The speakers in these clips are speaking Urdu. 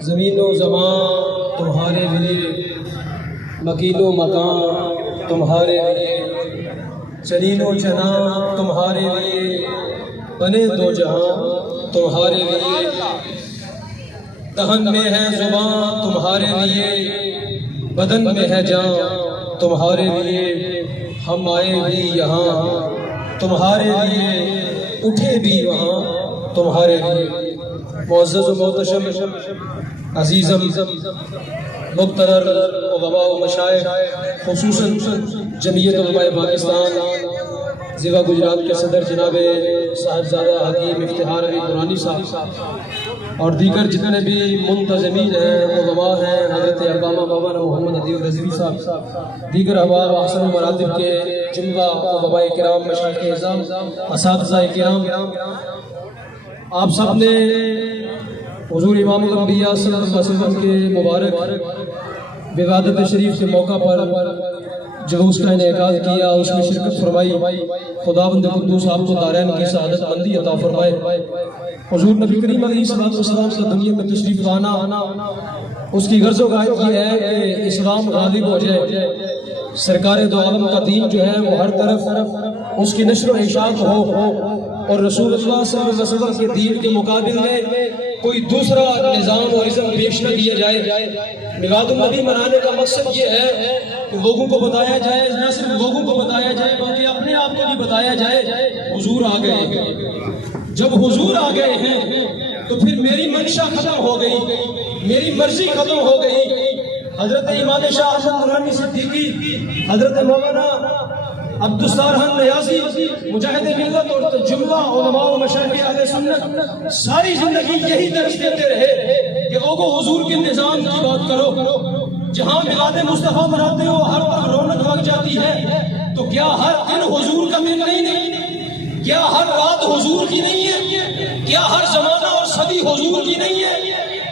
زمین و زمان تمہارے لیے، مکین و مکان تمہارے لیے، چنین و چنا تمہارے لیے، بنے دو جہاں تمہارے لیے، دہن میں ہے زبان تمہارے لیے، بدن میں ہے جان تمہارے لیے، ہم آئے بھی یہاں تمہارے لیے، اٹھے بھی وہاں تمہارے لیے۔ معزز و محتشم عزیزم مقتدر علماء و مشائخ، خصوصاً جمعیت علماء پاکستان ضلع گجرات کے صدر جناب صاحبزادہ حکیم افتخار علی قرآنی صاحب اور دیگر جتنے بھی منتظمین ہیں، علماء ہیں، حضرت علامہ مولانا محمد عدیل رضوی صاحب، دیگر احباب احسن و مراتب کے جملہ علماء کرام، مشائخ اعظام، اساتذہ کرام، آپ سب نے حضور امام الانبیاء صلی اللہ علیہ وسلم کے مبارک ولادت شریف کے موقع پر جلوس کا انعقاد کیا، اس میں شرکت فرمائی۔ خداوند قدوس آپ کو دارین کی سعادت مندی عطا فرمائے۔ حضور نبی کریم علیہ السلام سے دنیا میں تشریف لانا، اس کی غرض و غایت یہ ہے کہ اسلام غالب ہو جائے، سرکار دو عالم کا دین جو ہے وہ ہر طرف اس کی نشر و اشاعت ہو، اور رسول اللہ صلی اللہ علیہ وسلم کے دین کے مقابل میں کوئی دوسرا نظام اور ازم پیش نہ کیا جائے۔ میلاد النبی منانے کا مقصد یہ ہے کہ لوگوں کو بتایا جائے، نہ صرف لوگوں کو بتایا جائے بلکہ اپنے آپ کو بھی بتایا جائے حضور آ گئے ہیں۔ جب حضور آ گئے ہیں تو پھر میری منشا ختم ہو گئی، میری مرضی ختم ہو گئی۔ حضرت امام شاہ احمد نورانی صدیقی، حضرت مولانا عبدالستارحان نیازی، مجاہد ملت اور جملہ علماء و مشائخ اہل سنت ساری زندگی یہی درس دیتے رہے کہ لوگوں حضور کے نظام کی بات کرو۔ جہاں میلاد مصطفیٰ مناتے ہو ہر طرف رونق لگ جاتی ہے، تو کیا ہر دن حضور کا دن نہیں؟ کیا ہر رات حضور کی نہیں ہے؟ کیا ہر زمانہ اور صدی حضور کی نہیں ہے؟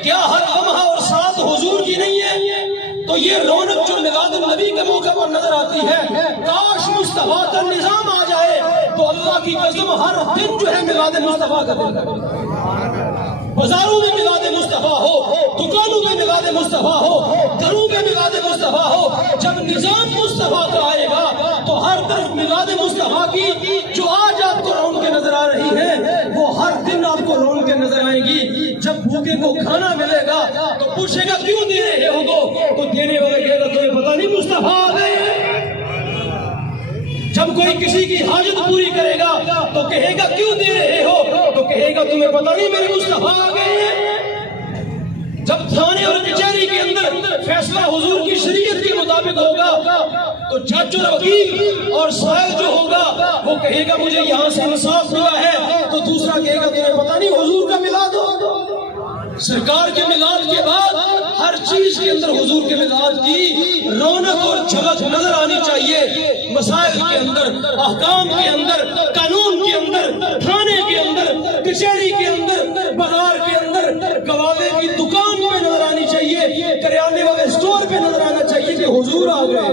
کیا ہر لمحہ اور ساتھ حضور کی نہیں ہے؟ تو یہ رونق جو میلاد النبی کے موقع پر نظر آتی ہے، کاش مصطفیٰ کا نظام آ جائے تو اللہ کی قسم ہر دن جو ہے میلاد مصطفیٰ کا دن ہے۔ بازاروں میں میلاد مصطفیٰ ہو، دکانوں میں میلاد مصطفیٰ ہو، گھروں میں میلاد مصطفیٰ ہو۔ جب نظام مصطفیٰ کا آئے گا تو ہر طرف میلاد مصطفیٰ کی جو آج آپ کو رونقیں نظر آ رہی ہیں وہ ہر دن آپ کو رونقیں نظر آئیں گی۔ جب بھوکے کو کھانا ملے گا تو پوچھے گا کیوں دے رہے ہو تو دینے والے کہے گا تمہیں پتہ نہیں مصطفیٰ آ گئے ہیں۔ جب کوئی کسی کی حاجت پوری کرے گا تو کہے گا کیوں دے رہے ہو تو کہے گا تمہیں پتہ نہیں میرے مصطفیٰ آ گئے ہیں۔ جب تھانے اور کچہری کے اندر فیصلہ حضور کی شریعت کے مطابق ہوگا تو جج اور وکیل اور سائل جو ہوگا وہ کہے گا مجھے یہاں سے انصاف ہوا ہے، تو دوسرا کہے گا تمہیں پتہ نہیں حضور کا میلاد ہو۔ سرکار کے میلاد کے بعد ہر چیز کے اندر حضور کے میلاد کی رونق اور جھلک نظر آنی چاہیے۔ مسائل کے اندر، احکام کے اندر، قانون کے اندر، تھانے کے اندر، کچہری کے اندر، بازار کے اندر، گوالے کی دکان پہ نظر آنی چاہیے، کریانے والے اسٹور پہ نظر آنا چاہیے کہ حضور آ گئے۔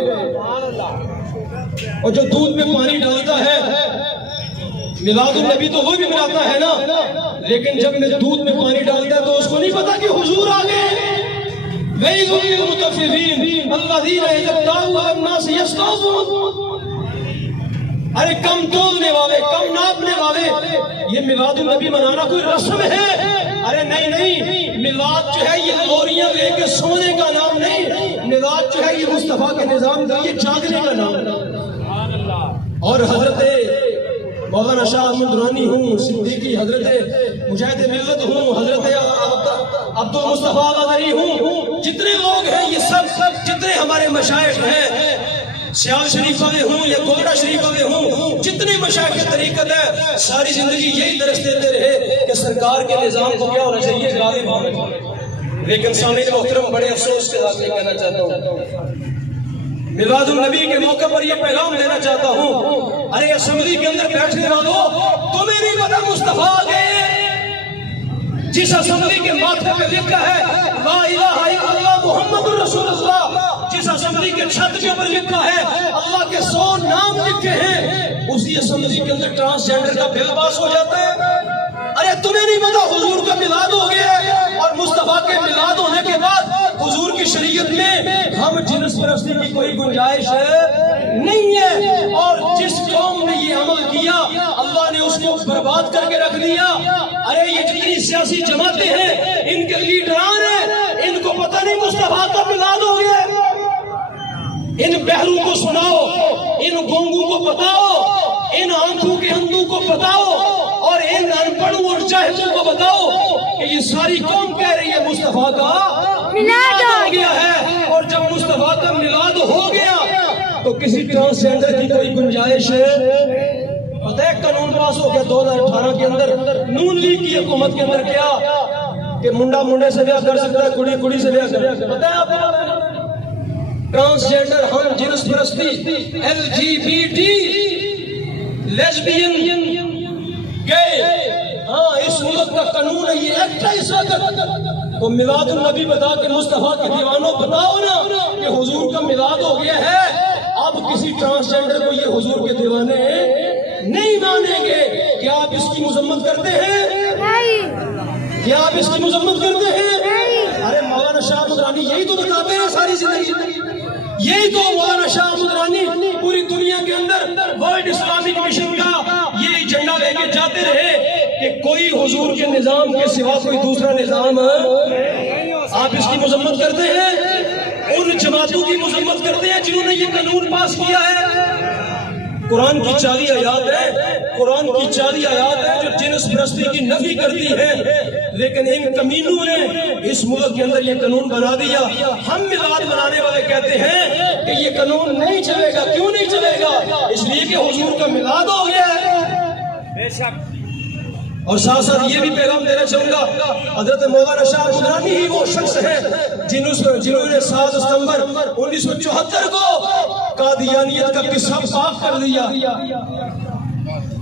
اور جو دودھ میں پانی ڈالتا ہے، میلاد النبی تو وہ بھی ملاتا ہے نا، لیکن جب میں دودھ میں پانی ڈالتا ہے تو اس کو نہیں پتا کہ حضور آ گئے۔ وَيْلٌ لِّلْمُطَفِّفِينَ الَّذِينَ إِذَا اكْتَالُوا عَلَى النَّاسِ يَسْتَوْفُونَ۔ ارے کم تولنے والے، کم ناپنے والے، یہ میلاد النبی منانا کوئی رسم ہے؟ ارے نہیں، میلاد جو ہے یہ لوریاں لے کے سونے کا نام نہیں، میلاد جو ہے یہ مصطفیٰ کے نظام کا، یہ جاگنے کا نام ہے۔ اور حضرت مولانا شاہ احمد نورانی ہوں، صدیقی، حضرت مجاہد ملت ہوں، حضرت عبد المصطفیٰ قادری ہوں، جتنے لوگ ہیں یہ سب جتنے ہمارے مشائخ ہیں، سیال شریف والے ہوں یا گوڑا شریف والے ہوں، جتنے مشائخ طریقت ہے، ساری زندگی یہی درس دیتے رہے کہ سرکار کے نظام کو کیا ہونا چاہیے، غالب ہونا چاہیے۔ لیکن سامعین محترم، بڑے افسوس کے ساتھ یہ کہنا چاہتا ہوں، میلاد النبی کے موقع پر یہ پیغام دینا چاہتا ہوں، ارے اسمبلی کے اندر بیٹھنے والوں، تمہیں نہیں پتا مصطفیٰ آ گئے؟ جس اسمبلی کے ماتھے پہ لکھا ہے لا الہ الا اللہ محمد الرسول اللہ، جس اسمبلی کے چھت کے اوپر لکھا ہے اللہ کے 100 نام لکھے ہیں، اسی اسمبلی کے اندر ٹرانسجینڈر کا بل پاس ہو جاتا ہے۔ ارے تمہیں نہیں پتا حضور کا میلاد ہو گیا اور مصطفیٰ کے کہ میلاد ہونے کے بعد حضور کی شریعت میں ہم جنس پرستی کی کوئی گنجائش نہیں ہے، اور جس قوم نے یہ عمل کیا اللہ نے اس کو برباد کر کے رکھ دیا۔ ارے یہ جتنی سیاسی جماعتیں ہیں ان کے لیڈران ہیں، ان کو پتہ نہیں مصطفیٰ کا میلاد ہو گیا۔ ان بہروں کو سناؤ، ان گونگوں کو بتاؤ، ان آنکھوں کے اندھوں کو بتاؤ، اور ان انپڑھوں اور جاہلوں کو بتاؤ کہ یہ ساری قوم کہہ رہی ہے مصطفیٰ کا میلاد ہو گیا ہے۔ اور جب مصطفیٰ کا میلاد ہو گیا تو کسی ٹرانسجینڈر کی کوئی گنجائش پتہ ہے قانون پاس ہو گیا 2018 کے اندر نون لیگ کی حکومت کے اندر کیا کہ منڈا منڈے سے بیاہ کر سکتا ہے، کڑی کڑی سے بیاہ کر سکتا ہے۔ پتہ ہے آپ کو ٹرانسجینڈر، ہم جنس پرستی، LGBT، لیزبین، گے، ہاں اس ملک کا قانون ہے، یہ ایکٹ ہے اس وقت۔ تو میلاد النبی بتا کے مصطفیٰ کے دیوانوں بتاؤ نا کہ حضور کا میلاد ہو گیا ہے۔ اب کسی ٹرانسجینڈر کو یہ حضور کے دیوانے نہیں مانیں گے۔ کیا آپ اس کی مذمت کرتے ہیں؟ کیا آپ اس کی مذمت کرتے ہیں؟ ارے مولانا شاہ مدرانی یہی تو بتاتے ہیں ساری زندگی، یہی تو مولانا شاہ مدرانی پوری دنیا کے اندر ورلڈ اسلامک مشن کا یہ ایجنڈا لے کے جاتے رہے کہ کوئی حضور کے نظام کے سوا کوئی دوسرا نظام۔ آپ اس کی مذمت کرتے ہیں، ان جماعتوں کی مذمت کرتے ہیں جنہوں نے یہ قانون پاس کیا ہے۔ قرآن کی 40 آیات ہے، قرآن کی 40 آیات ہے جو جنس پرستی کی نفی کرتی ہے، لیکن ان کمینوں نے اس ملک کے اندر یہ قانون بنا دیا۔ ہم میلاد منانے والے کہتے ہیں کہ یہ قانون نہیں چلے گا۔ کیوں نہیں چلے گا؟ اس لیے کہ حضور کا میلاد ہو گیا ہے۔ بے شک۔ اور ساتھ ساتھ یہ بھی پیغام دینا چاہوں گا، حضرت مولانا شاہ مدرانی ہی وہ شخص ہے جنہوں نے 7 ستمبر 1974 کو قادیانیت کا قصہ پاک کر دیا،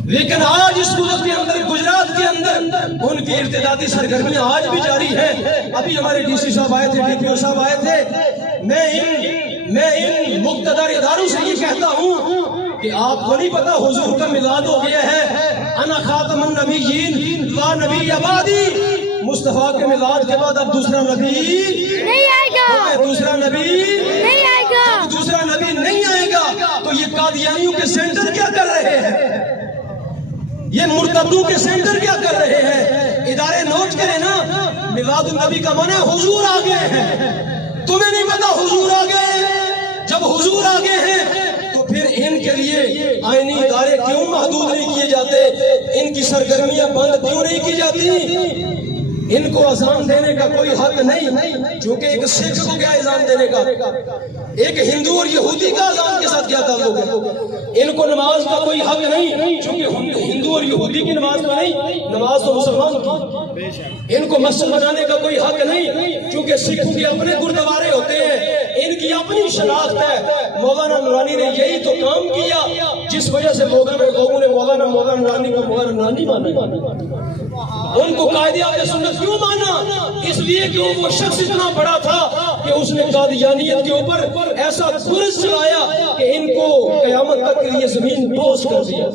لیکن آج اس ملک کے اندر، گجرات کے اندر ان کی ارتدادی سرگرمیاں آج بھی جاری ہیں۔ ابھی ہمارے ڈی سی صاحب آئے تھے، ڈی پی او صاحب آئے تھے۔ میں ان مقتدر اداروں سے یہ کہتا ہوں کہ آپ کو نہیں پتا حضور کا میلاد ہو گیا ہے۔ انا خاتم النبیین لا نبی بعدی، مصطفیٰ کے میلاد کے بعد اب دوسرا نبی نہیں آئے گا، دوسرا نبی نہیں آئے گا، دوسرا نبی نہیں آئے گا۔ تو یہ قادیانیوں کے سینٹر کیا کر رہے ہیں؟ یہ مرتدوں کے سینٹر کیا کر رہے ہیں؟ ادارے نوٹ کریں نا، میلاد النبی کا معنی حضور آ گئے ہیں۔ تمہیں نہیں پتا حضور آ گئے ہیں؟ جب حضور آ گئے ہیں تو پھر ان کے لیے آئینی ادارے کیوں محدود نہیں کیے جاتے؟ ان کی سرگرمیاں بند کیوں نہیں کی جاتی؟ ان کو اذان دینے کا کوئی حق نہیں، چونکہ ایک سکھ کو کیا اذان دینے کا، ایک ہندو اور یہودی کا اذان کے ساتھ کیا تعلق ہے؟ ان کو نماز کا کوئی حق نہیں، چونکہ ہندو اور یہودی کی نماز تو نہیں، نماز تو مسلمان کی۔ ان کو مسجد بنانے کا کوئی حق نہیں، چونکہ سکھوں کے اپنے گردوارے ہوتے ہیں، ان کی اپنی شناخت ہے۔ مولانا نورانی نے یہی تو کام کیا جس وجہ سے لوگوں نے مولانا نورانی کو مولانا نورانی مانا۔ ان کو قائد اہل سنت کیوں مانا؟ اس لیے کہ وہ شخص اتنا بڑا تھا کہ اس نے قادیانیت کے اوپر ایسا برس چلایا کہ ان کو قیامت تک کے لیے زمین بوس کر دیا،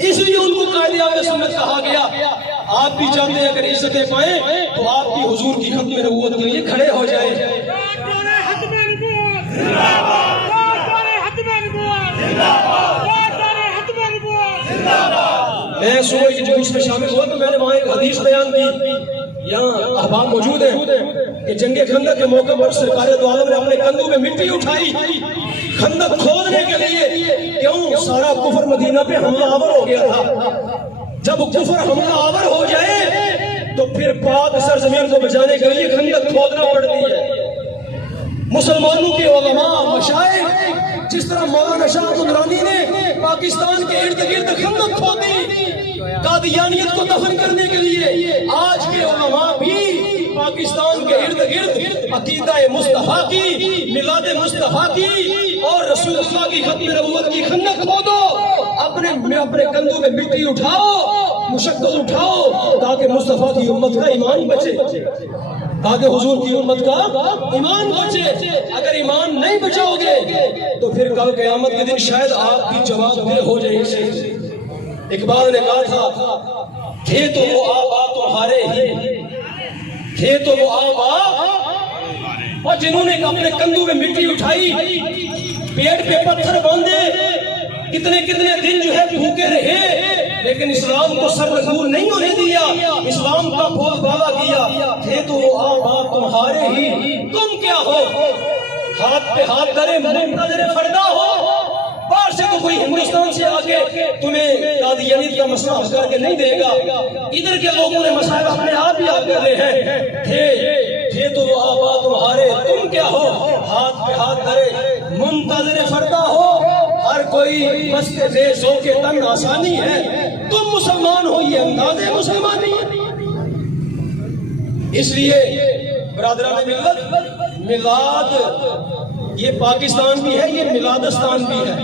اس لیے ان کو قائد اہل سنت کہا گیا۔ آپ بھی چاہتے ہیں اگر عزتیں پائیں تو آپ بھی حضور کی ختم نبوت کے لیے کھڑے ہو جائیں۔ میں صبح کی جلوس میں شامل ہوا تو میں نے وہاں ایک حدیث بیان کی، یہاں احباب موجود ہیں، کہ جنگ خندق کے موقع پر سرکار دو عالم نے اپنے کندھوں میں مٹی اٹھائی خندق کھودنے کے لیے۔ کیوں؟ سارا کفر مدینہ پہ حملہ آور ہو گیا تھا۔ جب کفر حملہ آور ہو جائے تو پھر پاک سرزمین کو بچانے کے لیے خندق کھودنا پڑتی ہے۔ مسلمانوں کے علماء، مشائخ، جس طرح مولانا شاہ مدرانی نے پاکستان کے ارد گرد خندق کھودی قادیانیت کو دفن کرنے کے لیے، آج کے علماء بھی پاکستان کے ارد گرد عقیدہ مصطفیٰ کی، میلاد مصطفیٰ کی اور رسول اللہ کی ختم نبوت کی خندق کھودو، اپنے کندھوں میں مٹی اٹھاؤ، مشقت اٹھاؤ، تاکہ مصطفیٰ کی امت کا ایمان بچے، تاکہ حضور کی امت کا ایمان بچے۔ اگر ایمان نہیں بچاؤ گے تو پھر کل قیامت کے دن شاید آپ کی جواب دہ ہو جائے گی۔ اقبال نے کہا تھا، تھے تو وہ آبا تمہارے ہی، تھے تو وہ آبا اور جنہوں نے اپنے کندھوں میں مٹی اٹھائی، پیٹ پہ پتھر باندھے، کتنے کتنے دن جو ہے بھوکے رہے، لیکن اسلام کو سر نگور نہیں ہونے دیا، اسلام کا بول بالا کیا۔ تھے تو وہ آبا تمہارے ہی، تم کیا ہو؟ ہاتھ پہ ہاتھ درے منتظر فردا ہو۔ باہر سے تو کوئی ہندوستان سے آگے تمہیں قادیانیت کا مسئلہ حل کر کے نہیں دے گا، ادھر کے لوگوں نے مسائل اپنے آپ ہی حل کر رہے ہیں۔ تھے تو وہ آبا تمہارے، تم کیا ہو؟ ہاتھ پہ ہاتھ دھرے منتظر فردا ہو، ہر کوئی بس کے بے ذوق تن آسانی ہے، تم مسلمان ہو یہ انداز مسلمانی ہے۔ اس لیے برادران ملت، میلاد یہ پاکستان بھی ہے، یہ میلادستان بھی ہے،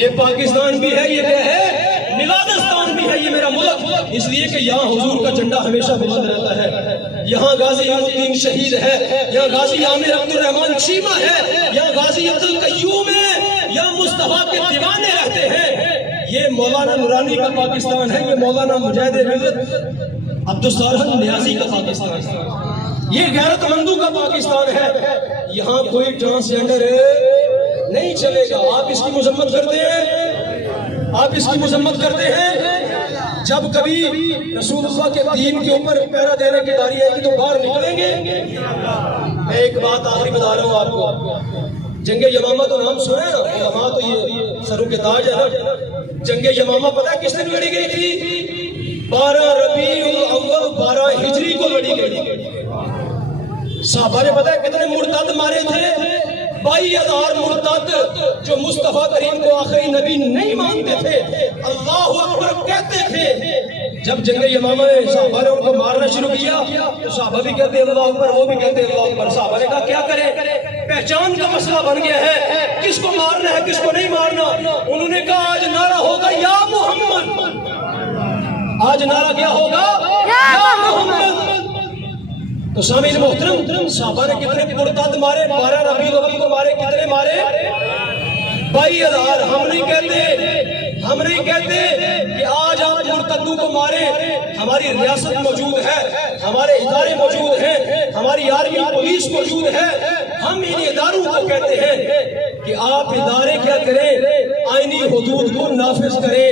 یہ پاکستان بھی ہے، یہ کیا ہے؟ میلادستان بھی ہے، یہ میرا ملک، اس لیے کہ یہاں حضور کا جھنڈا ہمیشہ بلند رہتا ہے، یہاں غازی عبد الدین شہید ہے، یہاں غازی عامر عبد الرحمان چیمہ ہے، یہاں غازی عبد القیوم ہے، یہاں مصطفیٰ کے دیوانے رہتے ہیں۔ یہ مولانا نورانی کا پاکستان ہے، یہ مولانا مجاہد ملت عبد الصالح نیازی کا پاکستان ہے، یہ غیرت مندوں کا پاکستان ہے۔ یہاں کوئی ٹرانسجینڈر نہیں چلے گا۔ آپ اس کی مذمت کرتے ہیں، آپ اس کی مذمت کرتے ہیں، جب کبھی رسول اللہ کے دین کے اوپر پہرا دینے کی باری آئے گی تو باہر نکلیں گے۔ میں ایک بات آخری بتا رہا ہوں آپ کو، جنگ یمامہ تو نام سنا ہے نا، یمامہ تو یہ سروں کے تاج ہے نا۔ جنگ یمامہ پتہ ہے کس دن لڑی گئی تھی؟ 12 ربیع الاول 12 ہجری کو لڑی گئی۔ صحابہ نے پتہ ہے کتنے مرتد مارے تھے؟ 22,000 مرتد، جو مصطفیٰ کریم کو آخری نبی نہیں مانتے تھے، اللہ اکبر کہتے تھے۔ جب جنگ یمامہ میں صحابہ نے ان کو مارنا شروع کیا تو صحابہ بھی کہتے اللہ اکبر، وہ بھی کہتے اللہ اکبر۔ صحابہ نے کہا کیا کریں؟ پہچان کا مسئلہ بن گیا ہے، کس کو مارنا ہے کس کو نہیں مارنا۔ انہوں نے کہا آج نعرہ ہوگا یا محمد، آج نعرہ کیا ہوگا؟ یا محمد۔ تو سامعین محترم، صحابہ نے کتنے مرتد مارے؟ 12 ربیع الاول کو مارے، کتنے مارے؟ 22,000۔ ہم نہیں کہتے کہ آج آپ مرتدوں کو مارے، ہماری ریاست موجود ہے، ہمارے ادارے موجود ہیں، ہماری آرمی پولیس موجود ہے۔ ہم ان اداروں کو کہتے ہیں کہ آپ ادارے کیا کریں؟ آئینی حدود کو نافذ کریں،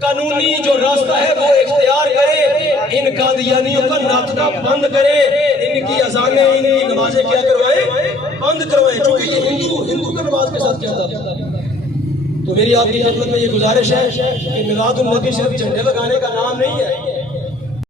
قانونی جو راستہ ہے وہ اختیار کرے، ان قادیانیوں کا ناطقہ بند کرے، ان کی اذانیں ان کی نمازیں کیا کروائیں؟ بند کروائیں، چونکہ یہ ہندو کا نماز کے ساتھ کیا تھا۔ تو میری آپ کی خدمت میں یہ گزارش ہے کہ میلاد النبی صرف جھنڈے لگانے کا نام نہیں ہے۔